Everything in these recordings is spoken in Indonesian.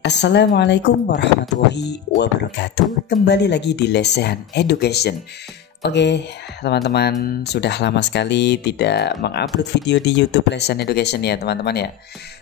Assalamualaikum warahmatullahi wabarakatuh. Kembali lagi di Lesehan Education. Oke, teman-teman, sudah lama sekali tidak mengupload video di YouTube Lesehan Education ya, teman-teman ya.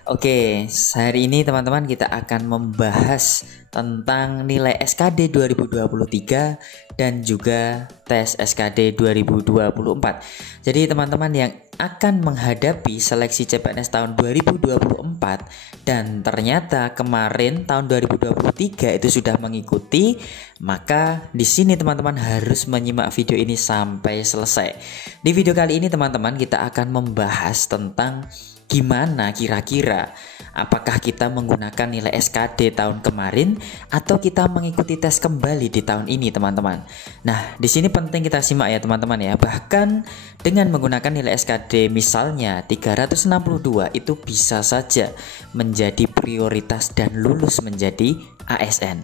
Oke, hari ini teman-teman kita akan membahas tentang nilai SKD 2023 dan juga tes SKD 2024. Jadi teman-teman yang akan menghadapi seleksi CPNS tahun 2024 dan ternyata kemarin tahun 2023 itu sudah mengikuti, maka di sini teman-teman harus menyimak video ini sampai selesai. Di video kali ini teman-teman kita akan membahas tentang gimana kira-kira apakah kita menggunakan nilai SKD tahun kemarin atau kita mengikuti tes kembali di tahun ini, teman-teman. Nah, di sini penting kita simak ya, teman-teman ya. Bahkan dengan menggunakan nilai SKD misalnya 362 itu bisa saja menjadi prioritas dan lulus menjadi ASN.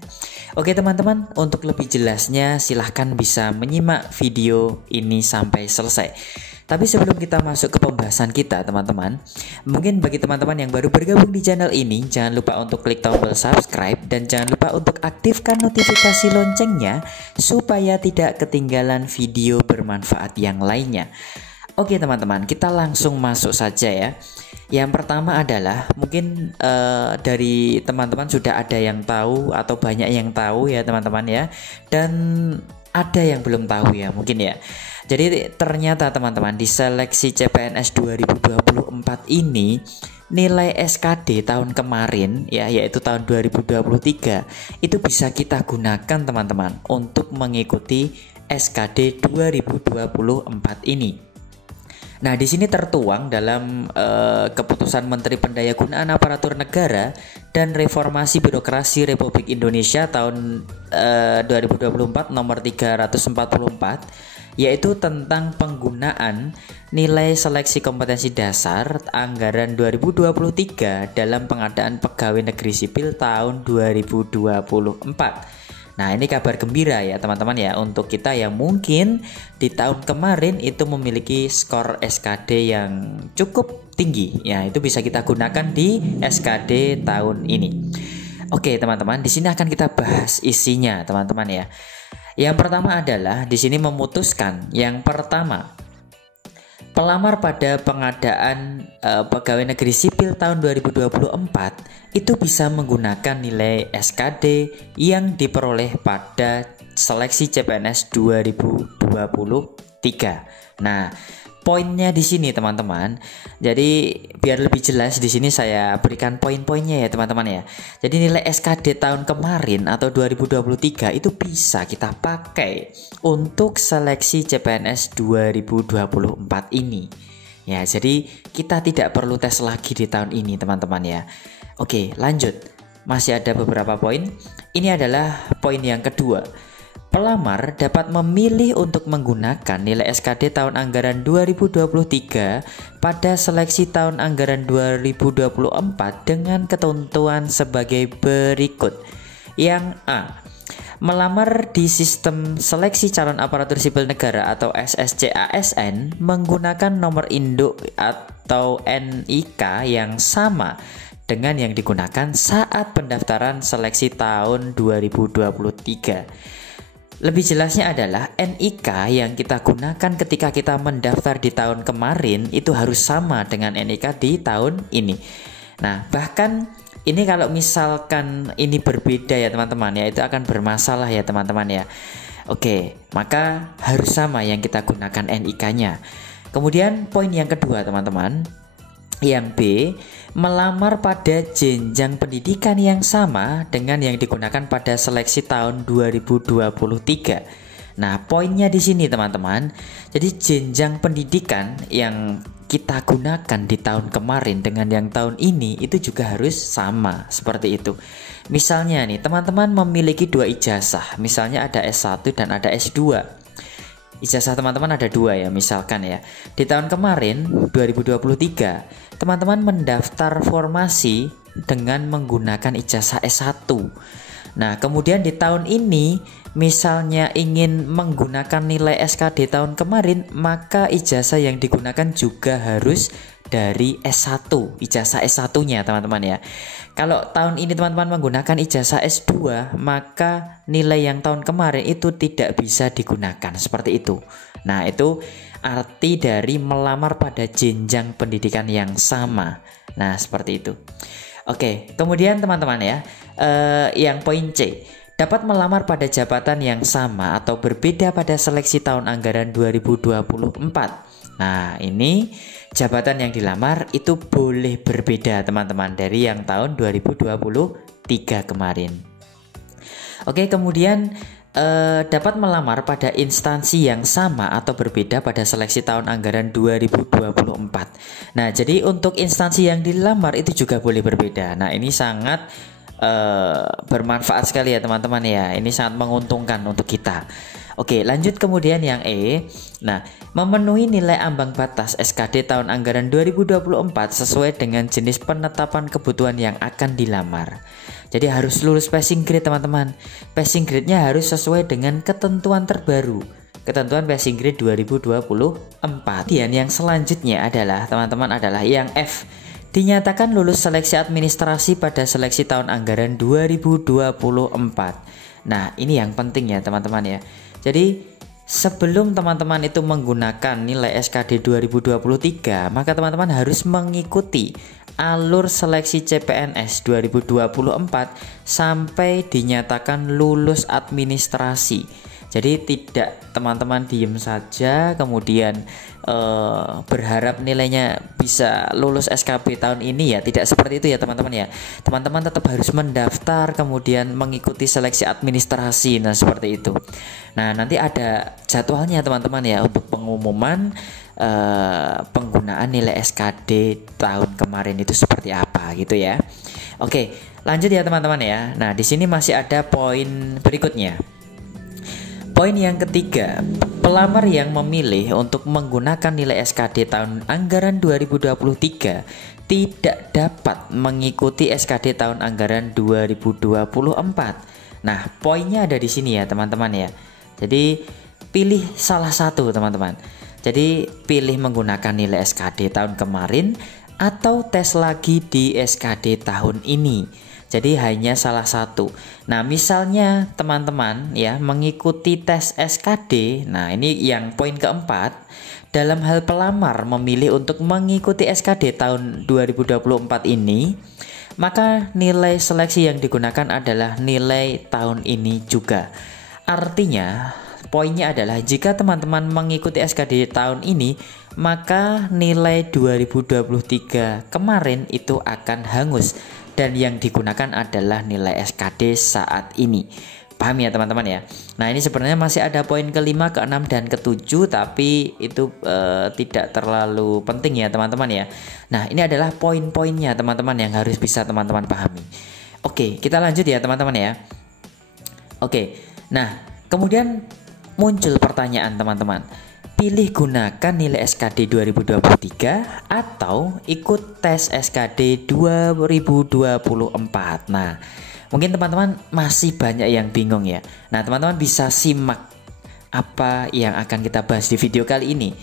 Oke, teman-teman, untuk lebih jelasnya silahkan bisa menyimak video ini sampai selesai. Tapi sebelum kita masuk ke pembahasan kita, teman-teman, mungkin bagi teman-teman yang baru bergabung di channel ini, jangan lupa untuk klik tombol subscribe dan jangan lupa untuk aktifkan notifikasi loncengnya supaya tidak ketinggalan video bermanfaat yang lainnya. Oke, teman-teman, kita langsung masuk saja ya. Yang pertama adalah mungkin dari teman-teman sudah ada yang tahu atau banyak yang tahu ya, teman-teman ya, dan ada yang belum tahu ya mungkin ya. Jadi ternyata teman-teman di seleksi CPNS 2024 ini nilai SKD tahun kemarin ya, yaitu tahun 2023 itu bisa kita gunakan teman-teman untuk mengikuti SKD 2024 ini. Nah, di sini tertuang dalam keputusan Menteri Pendayagunaan Aparatur Negara dan Reformasi Birokrasi Republik Indonesia tahun 2024 nomor 344, yaitu tentang penggunaan nilai seleksi kompetensi dasar anggaran 2023 dalam pengadaan pegawai negeri sipil tahun 2024. Nah, ini kabar gembira ya teman-teman ya untuk kita yang mungkin di tahun kemarin itu memiliki skor SKD yang cukup tinggi. Ya, itu bisa kita gunakan di SKD tahun ini. Oke, teman-teman, di sini akan kita bahas isinya, teman-teman ya. Yang pertama adalah di sini memutuskan yang pertama, pelamar pada pengadaan pegawai negeri sipil tahun 2024 itu bisa menggunakan nilai SKD yang diperoleh pada seleksi CPNS 2023. Nah, poinnya di sini teman-teman. Jadi biar lebih jelas di sini saya berikan poin-poinnya ya teman-teman ya. Jadi nilai SKD tahun kemarin atau 2023 itu bisa kita pakai untuk seleksi CPNS 2024 ini. Ya, jadi kita tidak perlu tes lagi di tahun ini teman-teman ya. Oke, lanjut. Masih ada beberapa poin. Ini adalah poin yang kedua. Pelamar dapat memilih untuk menggunakan nilai SKD tahun anggaran 2023 pada seleksi tahun anggaran 2024 dengan ketentuan sebagai berikut. Yang A, melamar di sistem seleksi calon aparatur sipil negara atau SSC-ASN menggunakan nomor induk atau NIK yang sama dengan yang digunakan saat pendaftaran seleksi tahun 2023. Lebih jelasnya adalah NIK yang kita gunakan ketika kita mendaftar di tahun kemarin itu harus sama dengan NIK di tahun ini. Nah, bahkan ini kalau misalkan ini berbeda ya teman-teman ya, itu akan bermasalah ya teman-teman ya. Oke, maka harus sama yang kita gunakan NIK-nya. Kemudian poin yang kedua teman-teman, yang B, melamar pada jenjang pendidikan yang sama dengan yang digunakan pada seleksi tahun 2023. Nah, poinnya di sini teman-teman. Jadi jenjang pendidikan yang kita gunakan di tahun kemarin dengan yang tahun ini itu juga harus sama seperti itu. Misalnya nih, teman-teman memiliki 2 ijazah, misalnya ada S1 dan ada S2. Ijazah teman-teman ada 2 ya misalkan ya. Di tahun kemarin 2023 teman-teman mendaftar formasi dengan menggunakan ijazah S1. Nah, kemudian di tahun ini misalnya ingin menggunakan nilai SKD tahun kemarin, maka ijazah yang digunakan juga harus dari S1, ijazah S1-nya teman-teman ya. Kalau tahun ini teman-teman menggunakan ijazah S2, maka nilai yang tahun kemarin itu tidak bisa digunakan, seperti itu. Nah, itu arti dari melamar pada jenjang pendidikan yang sama. Nah, seperti itu. Oke, kemudian teman-teman ya, yang poin C, dapat melamar pada jabatan yang sama atau berbeda pada seleksi tahun anggaran 2024. Nah, ini jabatan yang dilamar itu boleh berbeda teman-teman dari yang tahun 2023 kemarin. Oke, kemudian dapat melamar pada instansi yang sama atau berbeda pada seleksi tahun anggaran 2024. Nah, jadi untuk instansi yang dilamar itu juga boleh berbeda. Nah, ini sangat bermanfaat sekali ya teman-teman ya. Ini sangat menguntungkan untuk kita. Oke, lanjut kemudian yang E. Nah, memenuhi nilai ambang batas SKD tahun anggaran 2024 sesuai dengan jenis penetapan kebutuhan yang akan dilamar. Jadi harus lulus passing grade teman-teman. Passing grade-nya harus sesuai dengan ketentuan terbaru, ketentuan passing grade 2024. Dan yang selanjutnya adalah teman-teman adalah yang F. Dinyatakan lulus seleksi administrasi pada seleksi tahun anggaran 2024. Nah, ini yang penting ya teman-teman ya. Jadi sebelum teman-teman itu menggunakan nilai SKD 2023, maka teman-teman harus mengikuti alur seleksi CPNS 2024 sampai dinyatakan lulus administrasi. Jadi tidak teman-teman diem saja kemudian berharap nilainya bisa lulus SKB tahun ini ya, tidak seperti itu ya teman-teman ya. Teman-teman tetap harus mendaftar kemudian mengikuti seleksi administrasi. Nah, seperti itu. Nah, nanti ada jadwalnya teman-teman ya untuk pengumuman penggunaan nilai SKD tahun kemarin itu seperti apa gitu ya. Oke, lanjut ya teman-teman ya. Nah, di sini masih ada poin berikutnya. Poin yang ketiga, pelamar yang memilih untuk menggunakan nilai SKD tahun anggaran 2023 tidak dapat mengikuti SKD tahun anggaran 2024. Nah, poinnya ada di sini ya teman-teman ya. Jadi pilih salah satu teman-teman. Jadi pilih menggunakan nilai SKD tahun kemarin atau tes lagi di SKD tahun ini. Jadi hanya salah satu. Nah, misalnya teman-teman ya mengikuti tes SKD. Nah, ini yang poin keempat. Dalam hal pelamar memilih untuk mengikuti SKD tahun 2024 ini, maka nilai seleksi yang digunakan adalah nilai tahun ini juga. Artinya, poinnya adalah jika teman-teman mengikuti SKD tahun ini, maka nilai 2023 kemarin itu akan hangus. Dan yang digunakan adalah nilai SKD saat ini. Paham ya teman-teman ya. Nah, ini sebenarnya masih ada poin ke-5, ke-6, dan ke-7, tapi itu tidak terlalu penting ya teman-teman ya. Nah, ini adalah poin-poinnya teman-teman yang harus bisa teman-teman pahami. Oke, kita lanjut ya teman-teman ya. Oke, nah kemudian muncul pertanyaan teman-teman. Pilih gunakan nilai SKD 2023 atau ikut tes SKD 2024. Nah, mungkin teman-teman masih banyak yang bingung ya. Nah, teman-teman bisa simak apa yang akan kita bahas di video kali ini.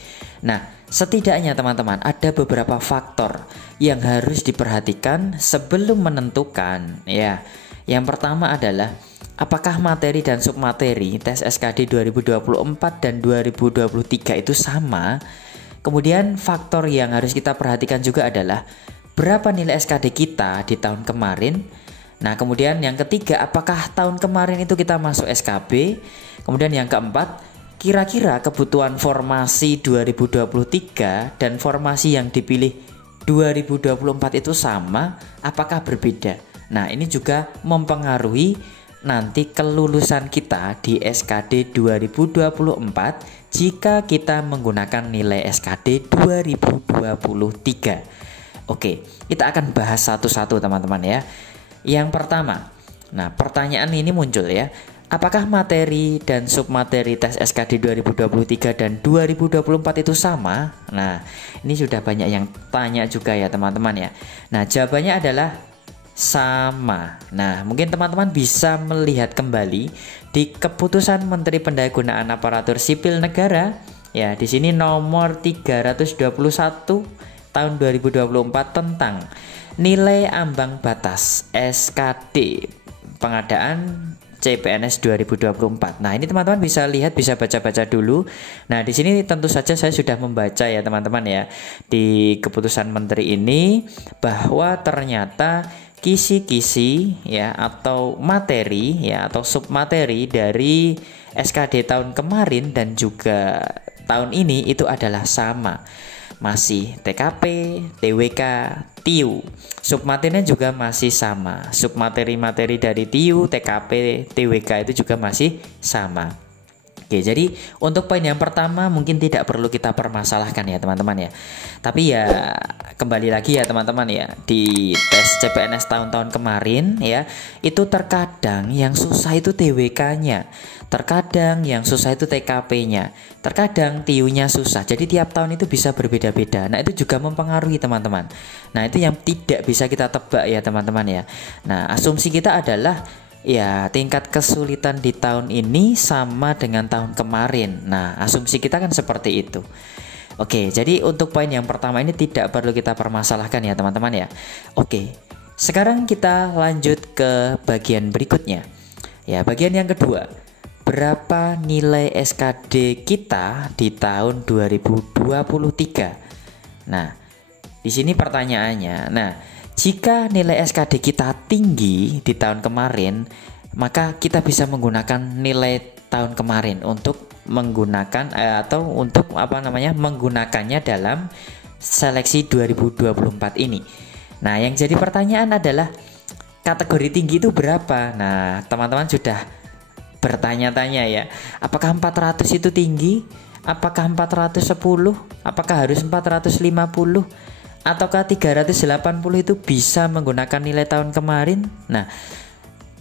Nah, setidaknya teman-teman ada beberapa faktor yang harus diperhatikan sebelum menentukan ya. Yang pertama adalah apakah materi dan submateri tes SKD 2024 dan 2023 itu sama? Kemudian faktor yang harus kita perhatikan juga adalah berapa nilai SKD kita di tahun kemarin. Nah, kemudian yang ketiga, apakah tahun kemarin itu kita masuk SKB? Kemudian yang keempat, kira-kira kebutuhan formasi 2023 dan formasi yang dipilih 2024 itu sama? Apakah berbeda? Nah, ini juga mempengaruhi nanti kelulusan kita di SKD 2024 jika kita menggunakan nilai SKD 2023. Oke, kita akan bahas satu-satu teman-teman ya. Yang pertama, nah pertanyaan ini muncul ya. Apakah materi dan submateri tes SKD 2023 dan 2024 itu sama? Nah, ini sudah banyak yang tanya juga ya teman-teman ya. Nah, jawabannya adalah sama. Nah, mungkin teman-teman bisa melihat kembali di Keputusan Menteri Pendayagunaan Aparatur Sipil Negara ya, di sini nomor 321 tahun 2024 tentang nilai ambang batas SKD pengadaan CPNS 2024. Nah, ini teman-teman bisa lihat, bisa baca-baca dulu. Nah, di sini tentu saja saya sudah membaca ya teman-teman ya, di keputusan menteri ini bahwa ternyata kisi-kisi ya atau materi ya atau submateri dari SKD tahun kemarin dan juga tahun ini itu adalah sama. Masih TKP, TWK, TIU. Submaterinya juga masih sama. Submateri-materi dari TIU, TKP, TWK itu juga masih sama. Oke, jadi untuk poin yang pertama mungkin tidak perlu kita permasalahkan ya teman-teman ya. Tapi ya kembali lagi ya teman-teman ya, di tes CPNS tahun-tahun kemarin ya, itu terkadang yang susah itu TWK-nya, terkadang yang susah itu TKP-nya, terkadang TIU-nya susah. Jadi tiap tahun itu bisa berbeda-beda. Nah, itu juga mempengaruhi teman-teman. Nah, itu yang tidak bisa kita tebak ya teman-teman ya. Nah, asumsi kita adalah ya tingkat kesulitan di tahun ini sama dengan tahun kemarin. Nah, asumsi kita kan seperti itu. Oke, jadi untuk poin yang pertama ini tidak perlu kita permasalahkan ya teman-teman ya. Oke, sekarang kita lanjut ke bagian berikutnya. Ya, bagian yang kedua. Berapa nilai SKD kita di tahun 2023? Nah, di sini pertanyaannya. Nah, jika nilai SKD kita tinggi di tahun kemarin, maka kita bisa menggunakan nilai tahun kemarin untuk menggunakan menggunakannya dalam seleksi 2024 ini. Nah, yang jadi pertanyaan adalah kategori tinggi itu berapa? Nah, teman-teman sudah bertanya-tanya ya. Apakah 400 itu tinggi? Apakah 410? Apakah harus 450? Ataukah 380 itu bisa menggunakan nilai tahun kemarin? Nah,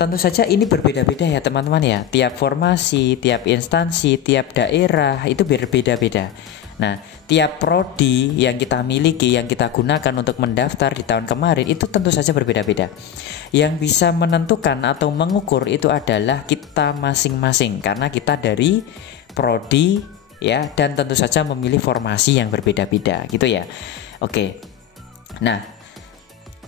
tentu saja ini berbeda-beda ya teman-teman ya. Tiap formasi, tiap instansi, tiap daerah itu berbeda-beda. Nah, tiap prodi yang kita miliki, yang kita gunakan untuk mendaftar di tahun kemarin itu tentu saja berbeda-beda. Yang bisa menentukan atau mengukur itu adalah kita masing-masing, karena kita dari prodi ya, dan tentu saja memilih formasi yang berbeda-beda gitu ya. Oke. Nah,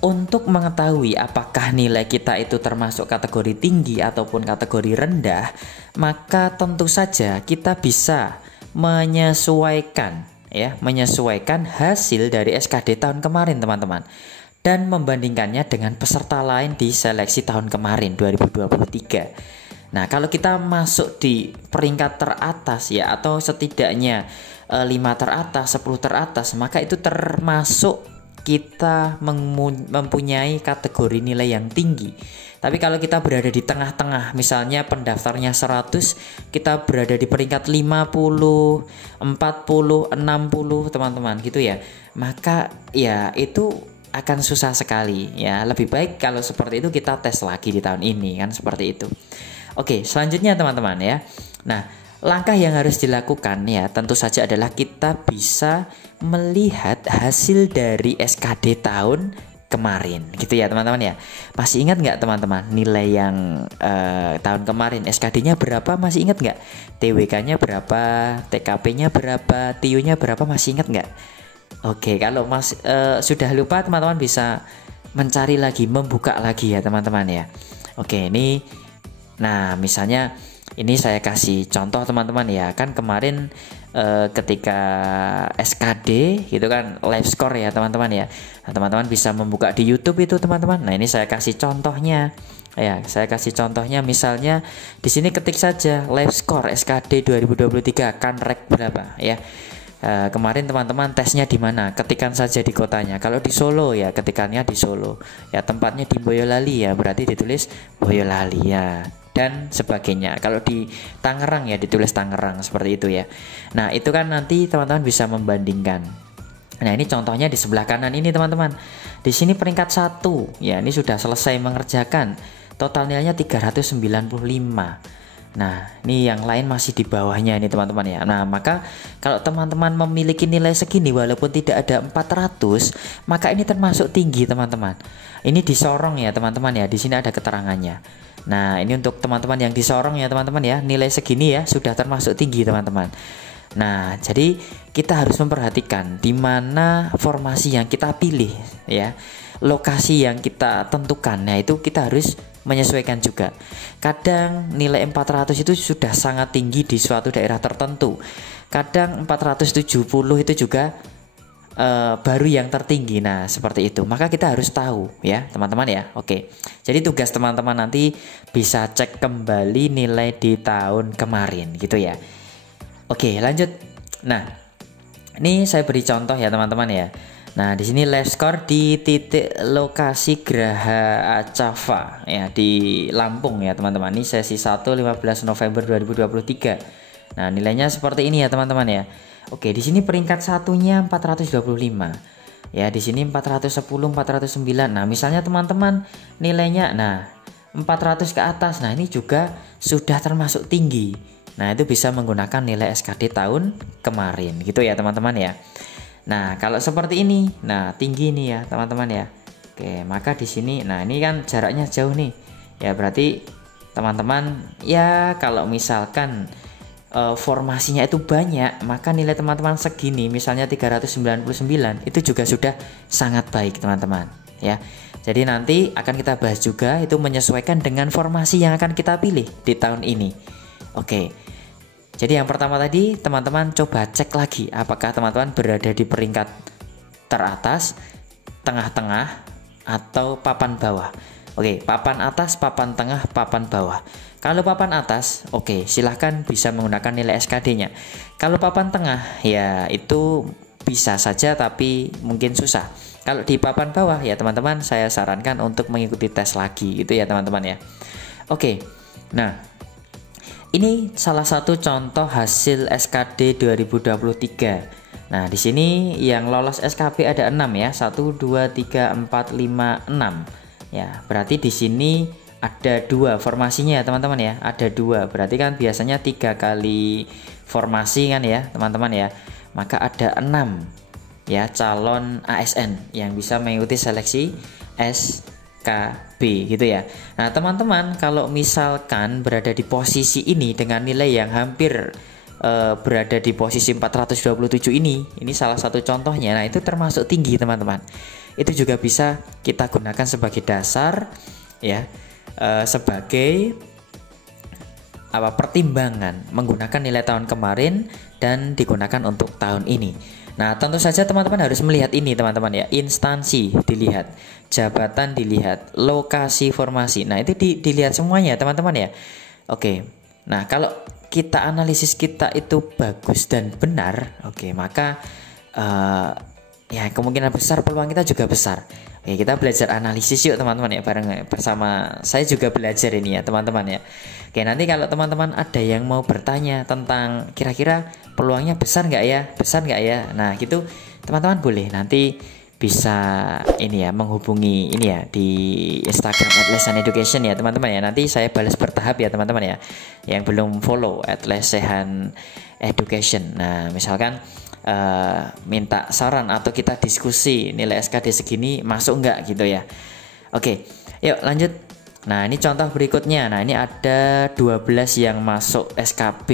untuk mengetahui apakah nilai kita itu termasuk kategori tinggi ataupun kategori rendah, maka tentu saja kita bisa menyesuaikan hasil dari SKD tahun kemarin teman-teman, dan membandingkannya dengan peserta lain di seleksi tahun kemarin 2023. Nah, kalau kita masuk di peringkat teratas ya, atau setidaknya 5 teratas, 10 teratas, maka itu termasuk kita mempunyai kategori nilai yang tinggi. Tapi kalau kita berada di tengah-tengah, misalnya pendaftarnya 100, kita berada di peringkat 50, 40, 60 teman-teman gitu ya, maka ya itu akan susah sekali ya. Lebih baik kalau seperti itu kita tes lagi di tahun ini kan, seperti itu. Oke, selanjutnya teman-teman ya. Nah, langkah yang harus dilakukan ya tentu saja adalah kita bisa melihat hasil dari SKD tahun kemarin gitu ya teman-teman ya. Masih ingat nggak teman-teman nilai yang tahun kemarin SKD-nya berapa? Masih ingat nggak? TWK-nya berapa? TKP-nya berapa? TIU-nya berapa? Masih ingat nggak? Oke, kalau sudah lupa teman-teman bisa mencari lagi, membuka lagi ya teman-teman ya. Oke, ini nah misalnya ini saya kasih contoh teman-teman ya, kan kemarin ketika SKD gitu kan live score ya teman-teman ya. Nah, teman-teman bisa membuka di YouTube itu teman-teman. Nah, ini saya kasih contohnya. Ya, saya kasih contohnya misalnya di sini ketik saja live score SKD 2023 kan rek berapa ya. Kemarin teman-teman tesnya di mana? Ketikan saja di kotanya. Kalau di Solo ya ketikannya di Solo. Ya, tempatnya di Boyolali ya, berarti ditulis Boyolali ya, dan sebagainya. Kalau di Tangerang ya ditulis Tangerang, seperti itu ya. Nah, itu kan nanti teman-teman bisa membandingkan. Nah, ini contohnya di sebelah kanan ini teman-teman. Di sini peringkat 1 ya, ini sudah selesai mengerjakan. Total nilainya 395. Nah, ini yang lain masih di bawahnya ini teman-teman ya. Nah, maka kalau teman-teman memiliki nilai segini walaupun tidak ada 400, maka ini termasuk tinggi teman-teman. Ini disorong ya teman-teman ya. Di sini ada keterangannya. Nah, ini untuk teman-teman yang disorong ya teman-teman ya. Nilai segini ya sudah termasuk tinggi teman-teman. Nah, jadi kita harus memperhatikan di mana formasi yang kita pilih ya. Lokasi yang kita tentukan. Nah, itu kita harus menyesuaikan juga. Kadang nilai 400 itu sudah sangat tinggi di suatu daerah tertentu. Kadang 470 itu juga baru yang tertinggi. Nah, seperti itu. Maka kita harus tahu ya, teman-teman ya. Oke. Jadi tugas teman-teman nanti bisa cek kembali nilai di tahun kemarin gitu ya. Oke, lanjut. Nah, ini saya beri contoh ya, teman-teman ya. Nah, di sini live score di titik lokasi Geraha Acava ya di Lampung ya, teman-teman. Ini sesi 1 15 November 2023. Nah, nilainya seperti ini ya, teman-teman ya. Oke, di sini peringkat satunya 425. Ya, di sini 410, 409. Nah, misalnya teman-teman nilainya 400 ke atas. Nah, ini juga sudah termasuk tinggi. Nah, itu bisa menggunakan nilai SKD tahun kemarin gitu ya, teman-teman ya. Nah, kalau seperti ini, nah tinggi nih ya teman-teman ya. Oke, maka di sini, nah ini kan jaraknya jauh nih. Ya berarti teman-teman ya kalau misalkan formasinya itu banyak, maka nilai teman-teman segini, misalnya 399, itu juga sudah sangat baik teman-teman ya. Jadi nanti akan kita bahas juga itu menyesuaikan dengan formasi yang akan kita pilih di tahun ini. Oke. Jadi yang pertama tadi teman-teman coba cek lagi apakah teman-teman berada di peringkat teratas, tengah-tengah, atau papan bawah. Oke, papan atas, papan tengah, papan bawah. Kalau papan atas, oke, silahkan bisa menggunakan nilai SKD-nya. Kalau papan tengah, ya itu bisa saja tapi mungkin susah. Kalau di papan bawah ya teman-teman saya sarankan untuk mengikuti tes lagi gitu ya teman-teman ya. Oke, nah ini salah satu contoh hasil SKD 2023. Nah, di sini yang lolos SKP ada 6 ya. 1 2 3 4 5 6. Ya, berarti di sini ada 2 formasinya ya, teman-teman ya. Ada 2. Berarti kan biasanya 3 kali formasi kan ya, teman-teman ya. Maka ada 6 ya calon ASN yang bisa mengikuti seleksi SKB gitu ya. Nah, teman-teman kalau misalkan berada di posisi ini dengan nilai yang hampir berada di posisi 427 ini salah satu contohnya. Nah, itu termasuk tinggi teman-teman. Itu juga bisa kita gunakan sebagai dasar ya, sebagai pertimbangan menggunakan nilai tahun kemarin dan digunakan untuk tahun ini. Nah, tentu saja teman-teman harus melihat ini teman-teman ya. Instansi dilihat, jabatan dilihat, lokasi formasi. Nah, itu dilihat semuanya teman-teman ya. Oke. Nah, kalau kita analisis kita itu bagus dan benar, oke, maka ya kemungkinan besar peluang kita juga besar. Oke, kita belajar analisis yuk teman-teman ya, bareng bersama saya juga belajar ini ya teman-teman ya. Oke, nanti kalau teman-teman ada yang mau bertanya tentang kira-kira peluangnya besar nggak ya, nah gitu teman-teman boleh nanti bisa ini ya menghubungi ini ya di Instagram @lesehaneducation ya teman-teman ya. Nanti saya balas bertahap ya teman-teman ya, yang belum follow @lesehaneducation. Nah, misalkan minta saran atau kita diskusi nilai SKD segini masuk nggak gitu ya. Oke, yuk lanjut. Nah, ini contoh berikutnya. Nah, ini ada 12 yang masuk SKB.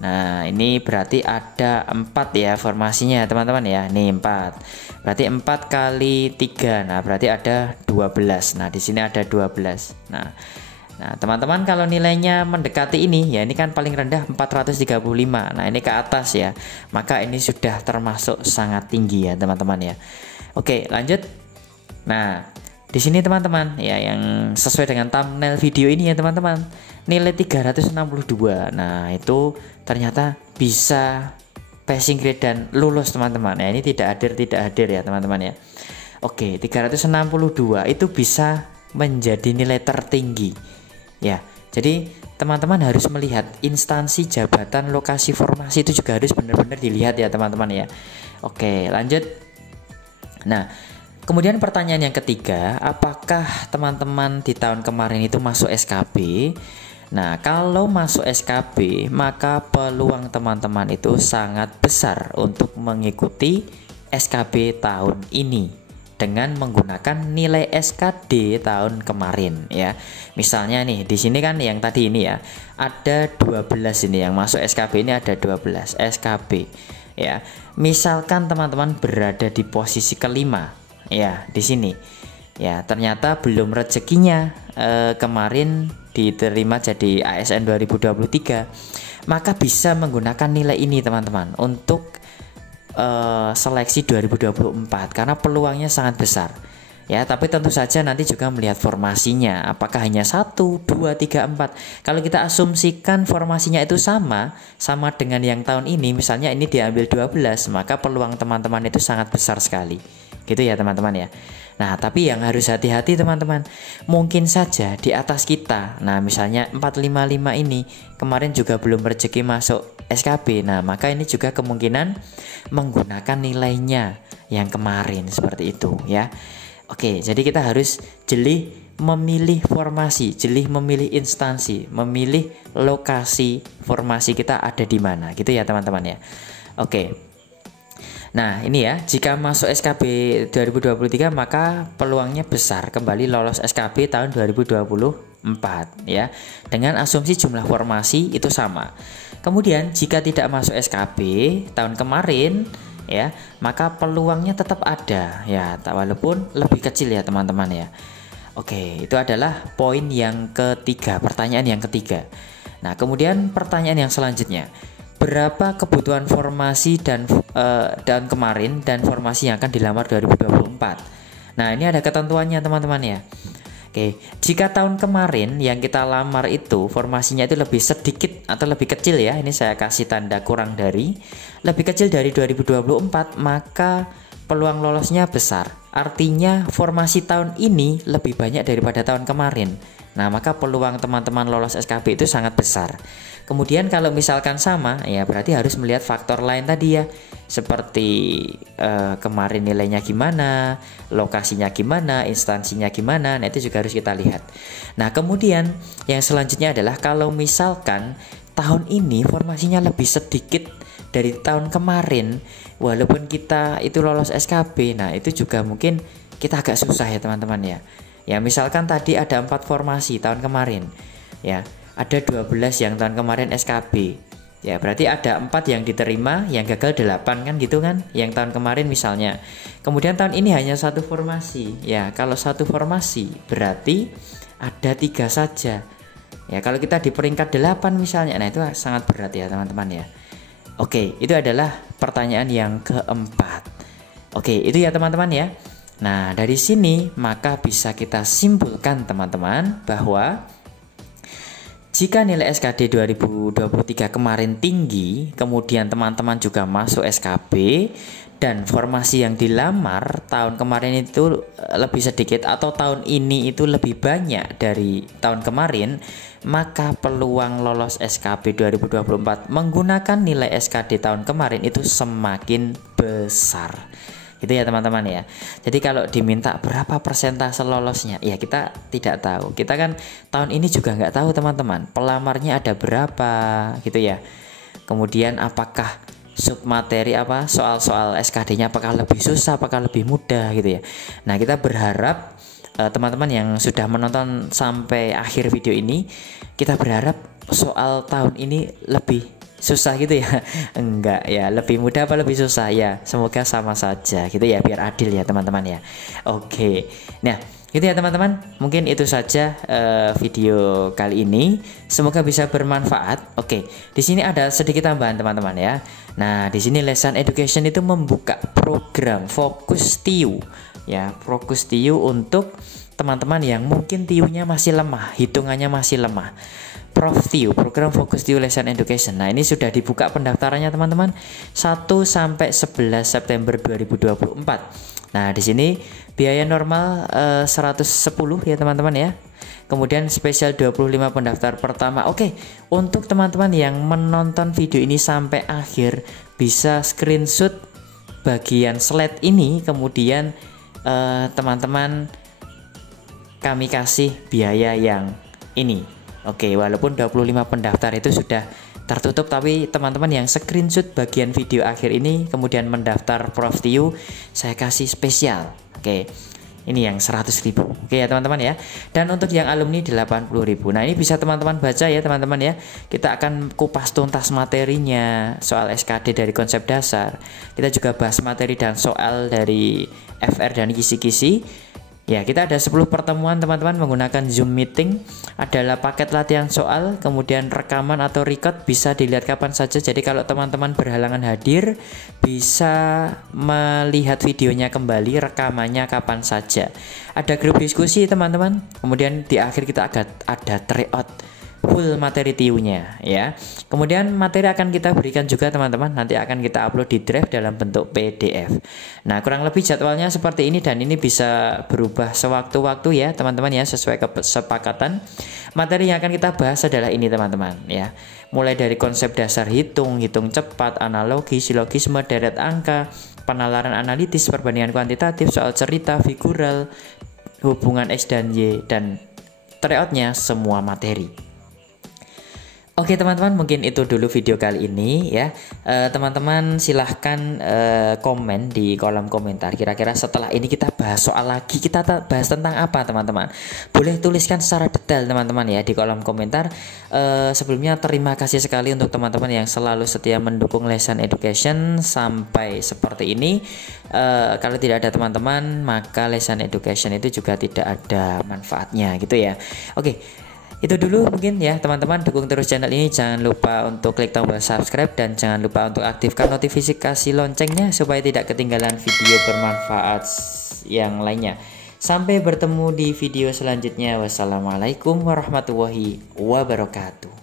Nah, ini berarti ada 4 ya formasinya teman-teman ya. Nih 4. Berarti 4 kali 3. Nah, berarti ada 12. Nah, di sini ada 12. Nah, teman-teman kalau nilainya mendekati ini ya, ini kan paling rendah 435. Nah, ini ke atas ya. Maka ini sudah termasuk sangat tinggi ya, teman-teman ya. Oke, lanjut. Nah, di sini teman-teman ya, yang sesuai dengan thumbnail video ini ya teman-teman, nilai 362. Nah, itu ternyata bisa passing grade dan lulus teman-teman. Nah, ini tidak hadir ya teman-teman ya. Oke, 362 itu bisa menjadi nilai tertinggi ya. Jadi teman-teman harus melihat instansi, jabatan, lokasi formasi itu juga harus benar-benar dilihat ya teman-teman ya. Oke, lanjut. Nah, kemudian pertanyaan yang ketiga, apakah teman-teman di tahun kemarin itu masuk SKB? Nah, kalau masuk SKB, maka peluang teman-teman itu sangat besar untuk mengikuti SKB tahun ini dengan menggunakan nilai SKD tahun kemarin ya. Misalnya nih, di sini kan yang tadi ini ya, ada 12 ini yang masuk SKB, ini ada 12 SKB ya. Misalkan teman-teman berada di posisi kelima ya di sini. Ya, ternyata belum rezekinya kemarin diterima jadi ASN 2023, maka bisa menggunakan nilai ini teman-teman untuk seleksi 2024 karena peluangnya sangat besar. Ya, tapi tentu saja nanti juga melihat formasinya, apakah hanya 1, 2, 3, 4. Kalau kita asumsikan formasinya itu sama dengan yang tahun ini, misalnya ini diambil 12, maka peluang teman-teman itu sangat besar sekali. Gitu ya teman-teman ya. Nah, tapi yang harus hati-hati teman-teman, mungkin saja di atas kita. Nah, misalnya 455 ini kemarin juga belum rezeki masuk SKB. Nah, maka ini juga kemungkinan menggunakan nilainya yang kemarin seperti itu ya. Oke, jadi kita harus jeli memilih formasi, jeli memilih instansi, memilih lokasi formasi kita ada di mana gitu ya teman-teman ya. Oke. Nah, ini ya, jika masuk SKB 2023 maka peluangnya besar kembali lolos SKB tahun 2024 ya. Dengan asumsi jumlah formasi itu sama. Kemudian jika tidak masuk SKB tahun kemarin ya, maka peluangnya tetap ada ya, walaupun lebih kecil ya teman-teman ya. Oke, itu adalah poin yang ketiga, pertanyaan yang ketiga. Nah, kemudian pertanyaan yang selanjutnya, berapa kebutuhan formasi dan kemarin dan formasi yang akan dilamar 2024? Nah, ini ada ketentuannya teman-teman ya. Oke, jika tahun kemarin yang kita lamar itu formasinya itu lebih sedikit atau lebih kecil ya, ini saya kasih tanda kurang dari, lebih kecil dari 2024, maka peluang lolosnya besar. Artinya formasi tahun ini lebih banyak daripada tahun kemarin. Nah, maka peluang teman-teman lolos SKB itu sangat besar. Kemudian kalau misalkan sama, ya berarti harus melihat faktor lain tadi ya, seperti kemarin nilainya gimana, lokasinya gimana, instansinya gimana. Nah, itu juga harus kita lihat. Nah, kemudian yang selanjutnya adalah kalau misalkan tahun ini formasinya lebih sedikit dari tahun kemarin, walaupun kita itu lolos SKB, nah itu juga mungkin kita agak susah ya teman-teman ya. Ya, misalkan tadi ada 4 formasi tahun kemarin ya, ada 12 yang tahun kemarin SKB ya, berarti ada 4 yang diterima, yang gagal 8 kan gitu kan, yang tahun kemarin misalnya. Kemudian tahun ini hanya 1 formasi ya, kalau 1 formasi berarti ada 3 saja ya. Kalau kita di peringkat 8 misalnya, nah itu sangat berat ya teman-teman ya. Oke, itu adalah pertanyaan yang keempat. Oke, itu ya teman-teman ya. Nah, dari sini maka bisa kita simpulkan teman-teman bahwa jika nilai SKD 2023 kemarin tinggi, kemudian teman-teman juga masuk SKB dan formasi yang dilamar tahun kemarin itu lebih sedikit atau tahun ini itu lebih banyak dari tahun kemarin, maka peluang lolos SKB 2024 menggunakan nilai SKD tahun kemarin itu semakin besar. Gitu ya teman-teman ya. Jadi kalau diminta berapa persentase lolosnya, ya kita tidak tahu. Kita kan tahun ini juga nggak tahu teman-teman, pelamarnya ada berapa gitu ya. Kemudian apakah submateri apa soal-soal SKD-nya apakah lebih susah, apakah lebih mudah gitu ya. Nah, kita berharap teman-teman yang sudah menonton sampai akhir video ini, kita berharap soal tahun ini lebih susah gitu ya. Enggak ya, lebih mudah apa lebih susah ya, semoga sama saja gitu ya, biar adil ya teman-teman ya. Oke, nah gitu ya teman-teman, mungkin itu saja video kali ini, semoga bisa bermanfaat. Oke, di sini ada sedikit tambahan teman-teman ya. Nah, di sini Lessan Education itu membuka program Fokus TIU ya, Fokus TIU untuk teman-teman yang mungkin TIU-nya masih lemah, hitungannya masih lemah. ProfTIU, program Fokus TIU Lessan Education. Nah, ini sudah dibuka pendaftarannya teman-teman 1 sampai 11 September 2024. Nah, di sini biaya normal 110 ya teman-teman ya. Kemudian spesial 25 pendaftar pertama. Oke, untuk teman-teman yang menonton video ini sampai akhir bisa screenshot bagian slide ini, kemudian teman-teman kami kasih biaya yang ini. Oke, walaupun 25 pendaftar itu sudah tertutup, tapi teman-teman yang screenshot bagian video akhir ini kemudian mendaftar Prof TU, saya kasih spesial. Oke, ini yang 100.000. Oke ya teman-teman ya. Dan untuk yang alumni 80.000. Nah, ini bisa teman-teman baca ya teman-teman ya. Kita akan kupas tuntas materinya, soal SKD dari konsep dasar. Kita juga bahas materi dan soal dari FR dan kisi-kisi. Ya, kita ada 10 pertemuan teman-teman menggunakan Zoom meeting. Adalah paket latihan soal, kemudian rekaman atau record bisa dilihat kapan saja. Jadi kalau teman-teman berhalangan hadir, bisa melihat videonya kembali, rekamannya kapan saja. Ada grup diskusi teman-teman. Kemudian di akhir kita ada tryout full materi TU-nya ya. Kemudian materi akan kita berikan juga teman-teman, nanti akan kita upload di drive dalam bentuk PDF. Nah, kurang lebih jadwalnya seperti ini, dan ini bisa berubah sewaktu-waktu ya teman-teman ya, sesuai kesepakatan. Materi yang akan kita bahas adalah ini teman-teman ya. Mulai dari konsep dasar hitung cepat, analogi, silogisme, deret angka, penalaran analitis, perbandingan kuantitatif, soal cerita, figural, hubungan X dan Y, dan tryoutnya semua materi. Oke teman-teman, mungkin itu dulu video kali ini ya. Teman-teman silahkan komen di kolom komentar. Kira-kira setelah ini kita bahas soal lagi, kita bahas tentang apa teman-teman. Boleh tuliskan secara detail teman-teman ya di kolom komentar. Sebelumnya terima kasih sekali untuk teman-teman yang selalu setia mendukung Lesson Education sampai seperti ini. Kalau tidak ada teman-teman, maka Lesson Education itu juga tidak ada manfaatnya gitu ya. Oke, itu dulu mungkin ya teman-teman. Dukung terus channel ini, jangan lupa untuk klik tombol subscribe dan jangan lupa untuk aktifkan notifikasi loncengnya supaya tidak ketinggalan video bermanfaat yang lainnya. Sampai bertemu di video selanjutnya. Wassalamualaikum warahmatullahi wabarakatuh.